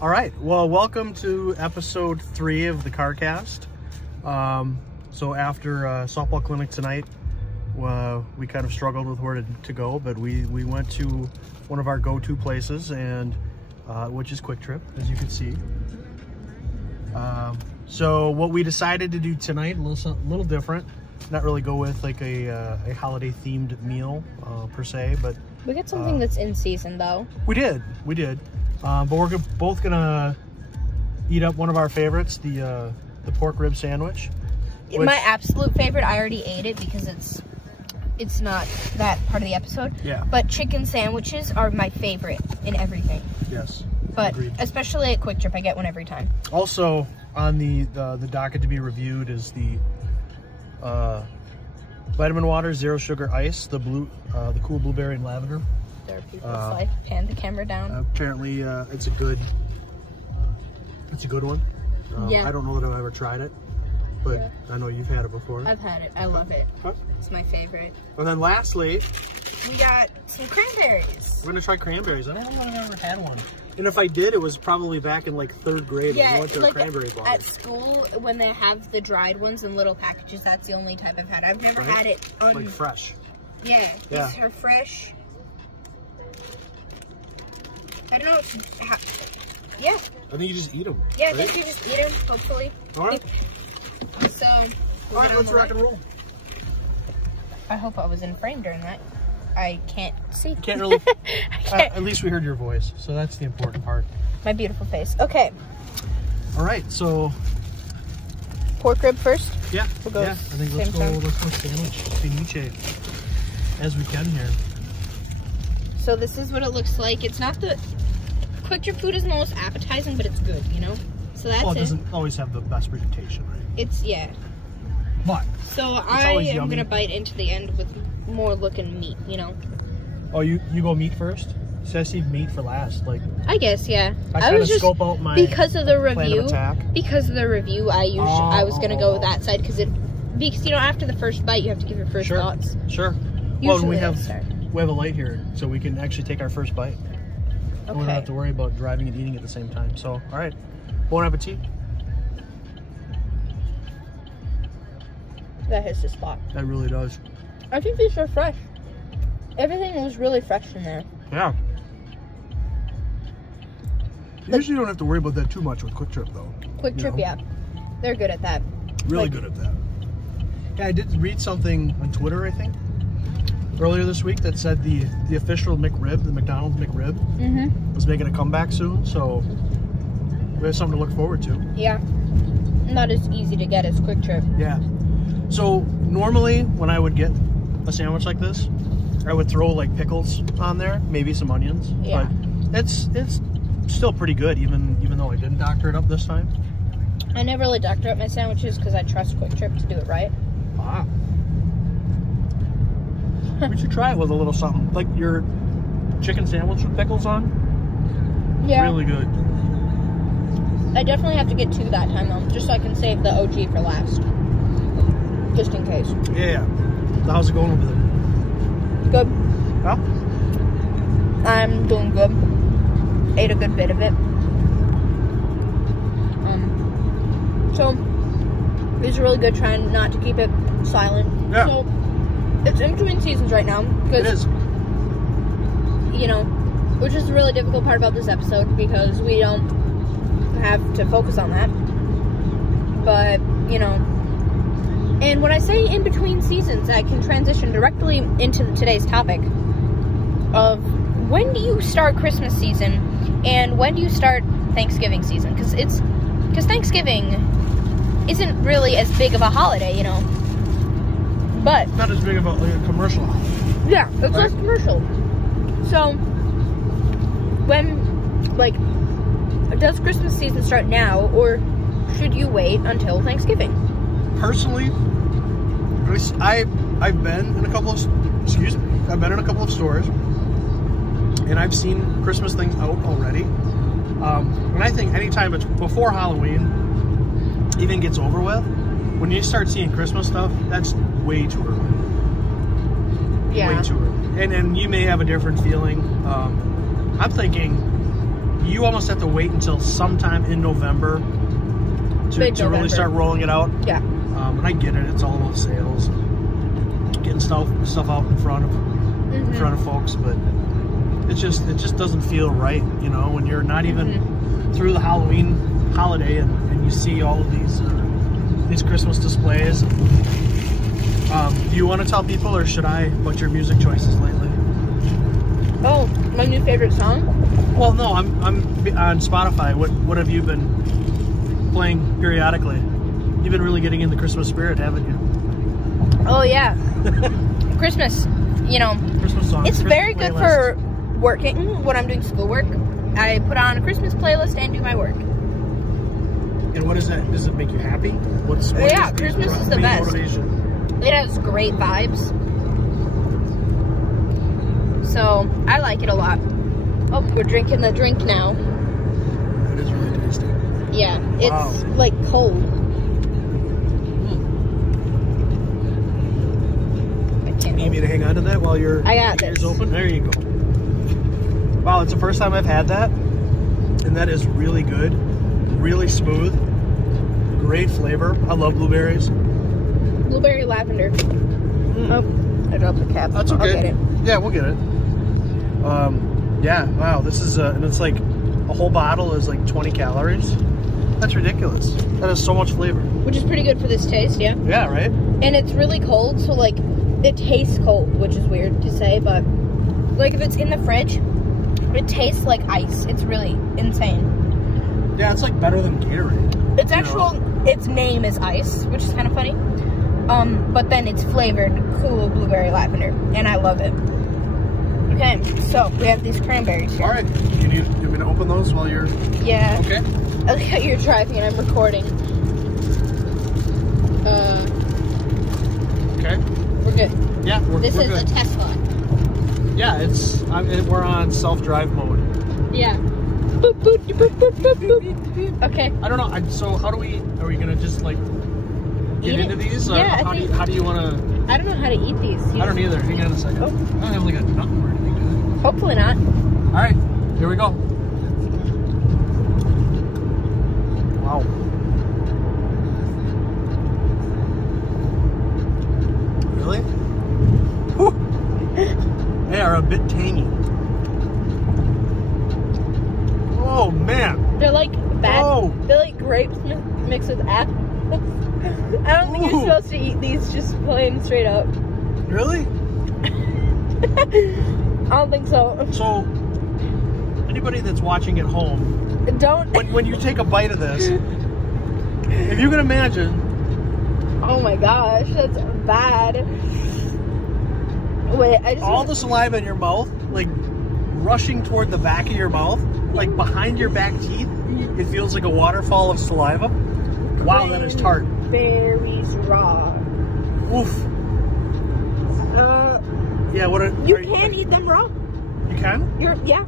All right. Well, welcome to episode 3 of the CarCast. So after softball clinic tonight, we kind of struggled with where to go, but we went to one of our go-to places, and which is Kwik Trip, as you can see. So what we decided to do tonight, a little different. Not really go with like a holiday themed meal per se, but we get something that's in season though. We did. But we're both gonna eat up one of our favorites, the pork rib sandwich. My absolute favorite. I already ate it because it's not that part of the episode. Yeah. But chicken sandwiches are my favorite in everything. Yes. But agreed. Especially at Kwik Trip, I get one every time. Also on the docket to be reviewed is the vitamin water, zero sugar ice, the cool blueberry and lavender. There are people's life. Pan the camera down. Apparently, it's a good one. Yeah. I don't know that I've ever tried it, but yeah. I know you've had it before. I've had it. I love it. Huh? It's my favorite. And then lastly, we got some cranberries. We're gonna try cranberries. I don't know if I've ever had one. And if I did, it was probably back in like 3rd grade. Yeah, I went to like a cranberry bar. At school, when they have the dried ones in little packages, that's the only type I've had. I've never had it like fresh. Yeah, these are fresh. I don't know. Yeah. I think you just eat them. Yeah, I think you just eat them, hopefully. All right. So, all right, let's rock and roll. I hope I was in frame during that. I can't see. Can't really. At least we heard your voice, so that's the important part. My beautiful face. Okay. All right, so. Pork rib first? Yeah. We'll go. Yeah, I think let's go sandwich ceviche as we can here. So this is what it looks like. It's not the Kwik Trip food isn't the most appetizing, but it's good, you know. So that's it doesn't always have the best presentation, right? It's But so I am gonna bite into the end with more looking meat, you know. Oh, you go meat first? So I see meat for last, like. I guess, yeah. I was just scope out my because of the review. Plan of attack. Because of the review, I was gonna go with that side because you know after the first bite you have to give your first thoughts. Sure. Usually well, we have a light here, so we can actually take our first bite. Okay. We don't have to worry about driving and eating at the same time. So, all right. Bon appetit. That hits the spot. That really does. I think these are fresh. Everything was really fresh in there. Yeah. You usually don't have to worry about that too much with Kwik Trip, though. Kwik Trip, yeah. They're good at that. Really good at that. Yeah, I did read something on Twitter, I think, earlier this week that said the official McRib, the McDonald's McRib, was making a comeback soon, so we have something to look forward to. Yeah. Not as easy to get as Kwik Trip. Yeah. So normally when I would get a sandwich like this, I would throw like pickles on there, maybe some onions. Yeah. But it's still pretty good, even though I didn't doctor it up this time. I never really doctor up my sandwiches because I trust Kwik Trip to do it right. Ah. We should try it with a little something. Like your chicken sandwich with pickles on? Yeah. Really good. I definitely have to get 2 that time though, just so I can save the OG for last. Just in case. Yeah. So how's it going over there? Good. Huh? I'm doing good. Ate a good bit of it. So it's really good trying not to keep it silent. Yeah. So it's in between seasons right now. It is. You know, which is the really difficult part about this episode because we don't have to focus on that. But, you know, and when I say in between seasons, I can transition directly into today's topic of when do you start Christmas season and when do you start Thanksgiving season? Because Thanksgiving isn't really as big of a holiday, you know. But not as big of a commercial holiday. Yeah, it's less commercial. So when, like, does Christmas season start now or should you wait until Thanksgiving? Personally, I've been in a couple of stores and I've seen Christmas things out already. And I think anytime it's before Halloween even gets over with, when you start seeing Christmas stuff, that's way too early. Yeah. Way too early. And you may have a different feeling. I'm thinking you almost have to wait until sometime in November to really start rolling it out. Yeah. And I get it. It's all about sales, getting stuff out in front of folks, but it just doesn't feel right, you know, when you're not even through the Halloween holiday and you see all of these Christmas displays. Do you want to tell people, or should I, what your music choices lately? Oh, my new favorite song? Well, no, I'm on Spotify. What have you been playing periodically? You've been really getting in the Christmas spirit, haven't you? Oh yeah. Christmas, you know. Christmas songs. It's Christmas very good playlist. for working when I'm doing schoolwork. I put on a Christmas playlist and do my work. And what is that? Does it make you happy? Yeah, Christmas is the best. Motivation? It has great vibes. So, I like it a lot. Oh, we're drinking the drink now. It is really tasty. Yeah, it's like cold. You need me to hang on to that while your ears open? There you go. Wow, it's the first time I've had that. And that is really good. Really smooth. Great flavor. I love blueberries. Blueberry lavender. Oh, I dropped the cap. That's okay. I'll get it. Yeah, we'll get it. Yeah, wow, this is, and it's like, a whole bottle is like 20 calories. That's ridiculous. That has so much flavor. Which is pretty good for this taste, yeah? Yeah, right? And it's really cold, so like, it tastes cold, which is weird to say, but like if it's in the fridge, it tastes like ice. It's really insane. Yeah, it's like better than Gatorade. Its name is ice, which is kind of funny. But then it's flavored cool blueberry lavender, and I love it. Okay, so we have these cranberries here. All right, you want me to open those while you're... Yeah. Okay. I like how you're driving and I'm recording. Okay. We're good. Yeah, we're This is good. a Tesla. Yeah, we're on self-drive mode. Yeah. Boop, boop, boop, boop, boop, boop. Okay. I don't know. So how do we? Are we gonna just like get into these? Yeah. How do you want to? I don't know how to eat these. I don't either. Hang on a second. Oh. I haven't got nothing or anything to do. Hopefully not. All right, here we go. Wow. Really? Whew. They are a bit tangy. Oh man. They're like bad. Oh. They're like grapes mixed with apples. I don't think you're supposed to eat these just plain straight up. Really? I don't think so. So, anybody that's watching at home, don't. When you take a bite of this, if you can imagine. Oh my gosh, that's bad. Wait, I just all the saliva in your mouth, like rushing toward the back of your mouth, like behind your back teeth. It feels like a waterfall of saliva. Wow, that is tart. Berries raw. Oof. Yeah, what are you can't eat them raw. You can? Yeah.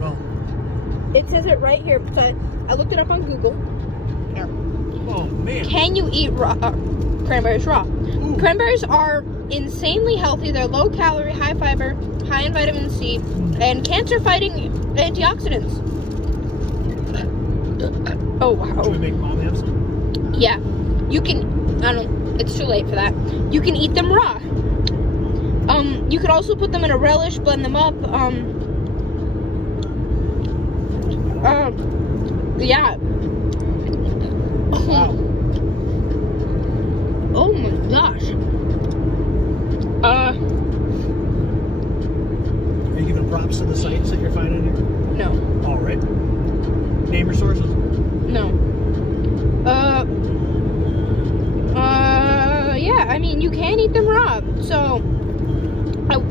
Well. It says it right here, but I looked it up on Google. Here. Oh man. Can you eat raw cranberries raw? Ooh. Cranberries are insanely healthy. They're low calorie, high fiber, high in vitamin C, and cancer fighting antioxidants. Oh wow. Should we make Mom have some? Yeah. You can, I don't, it's too late for that. You can eat them raw. You could also put them in a relish, blend them up. Yeah. Wow. Oh my gosh. Are you giving props to the sites that you're finding here? No. All right. Name your sources. No. Yeah, I mean, you can eat them raw, so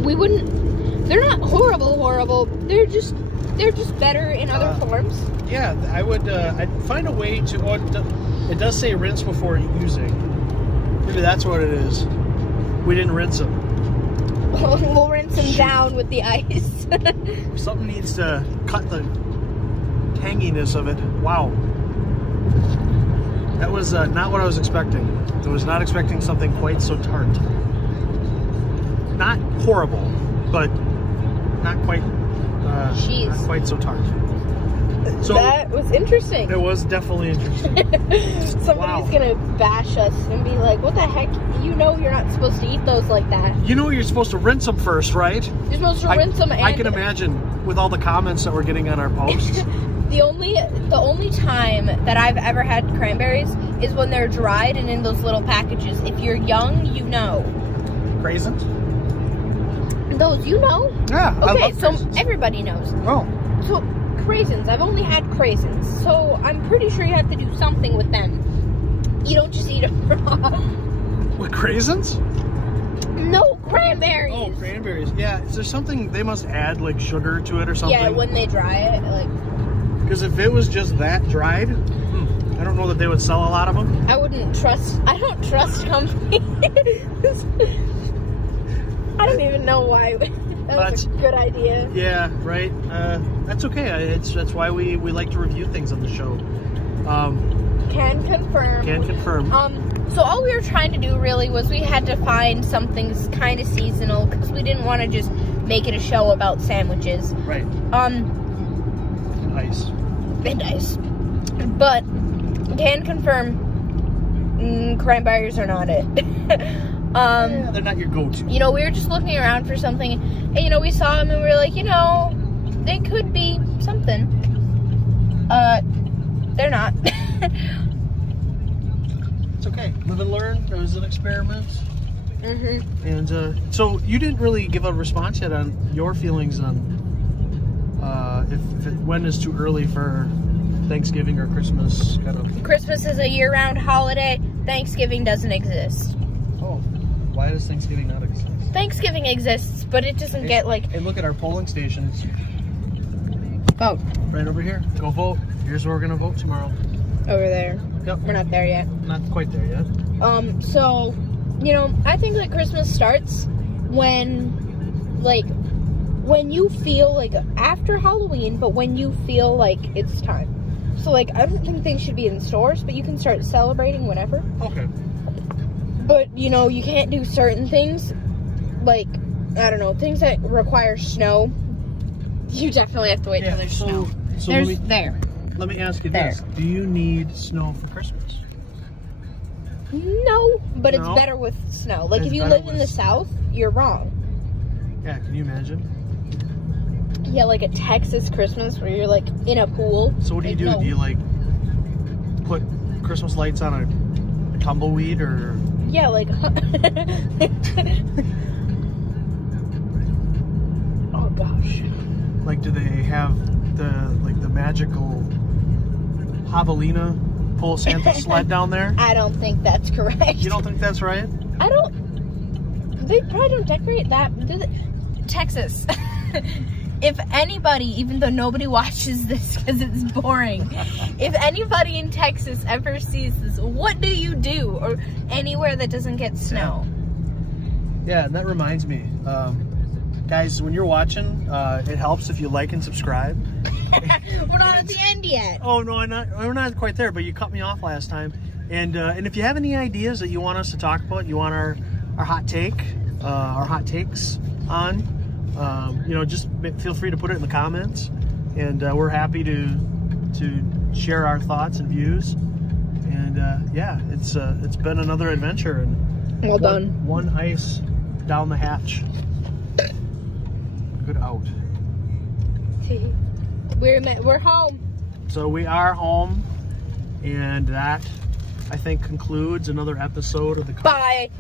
we wouldn't, they're not horrible, they're just better in other forms. Yeah, I would, I'd find a way to, it does say rinse before using. Maybe that's what it is. We didn't rinse them. We'll rinse them down with the ice. Something needs to cut the tanginess of it. Wow. That was not what I was expecting. I was not expecting something quite so tart. Not horrible, but not quite not quite so tart. So that was interesting. It was definitely interesting. Somebody's gonna bash us and be like, what the heck? You know you're not supposed to eat those like that. You know you're supposed to rinse them first, right? You're supposed to rinse them. And I can imagine with all the comments that we're getting on our posts. The only time that I've ever had cranberries is when they're dried and in those little packages. If you're young, you know. Craisins? Those, you know? Yeah. Okay, so everybody knows. Oh. So craisins, I've only had craisins, so I'm pretty sure you have to do something with them. You don't just eat them raw. With craisins? No, cranberries. Oh, cranberries. Yeah, is there something they must add, like sugar to it or something? Yeah, when they dry it, like. Because if it was just that dried, I don't know that they would sell a lot of them. I don't trust companies. I don't even know why. That was a good idea. Yeah, right. That's okay. That's why we like to review things on the show. Can confirm. Can confirm. So all we were trying to do really was we had to find something kind of seasonal because we didn't want to just make it a show about sandwiches. Right. Ice. And ice. But can confirm cranberries are not it. Yeah, they're not your go-to. You know, we were just looking around for something, and you know, we saw them and we were like, you know, they could be something. They're not. It's okay. Live and learn. It was an experiment. Mm-hmm. And so you didn't really give a response yet on your feelings on when is too early for Thanksgiving or Christmas kind of. Christmas is a year-round holiday. Thanksgiving doesn't exist. Oh, why does Thanksgiving not exist? Thanksgiving exists, but it doesn't get like. And look at our polling stations. Vote. Right over here. Go vote. Here's where we're gonna vote tomorrow. Over there. Yep. We're not there yet. Not quite there yet. So, you know, I think that Christmas starts when you feel like after Halloween, but when you feel like it's time. So, like, I don't think things should be in stores, but you can start celebrating whenever. Okay. But, you know, you can't do certain things, like, I don't know, things that require snow. You definitely have to wait till there's snow. So let me ask you this. Do you need snow for Christmas? No, but it's better with snow. Like, if you live in the South, you're wrong. Yeah, can you imagine? Yeah, like a Texas Christmas where you're, like, in a pool. So what do you do? Do you, like, put Christmas lights on a tumbleweed or... Yeah, like... Oh, gosh. Like, do they have the magical javelina pull Santa sled down there? I don't think that's correct. You don't think that's right? They probably don't decorate that. Texas. If anybody, even though nobody watches this because it's boring, if anybody in Texas ever sees this, what do you do? Or anywhere that doesn't get snow. Yeah, and that reminds me. Guys, when you're watching, it helps if you like and subscribe. We're not at the end yet. Oh, no, we're not quite there, but you cut me off last time. And if you have any ideas that you want us to talk about, you want our hot take, our hot takes on, you know, just feel free to put it in the comments. And we're happy to share our thoughts and views. And yeah, it's been another adventure. And well done. One ice down the hatch. Good out. We're home. So we are home, and that I think concludes another episode of the Bye.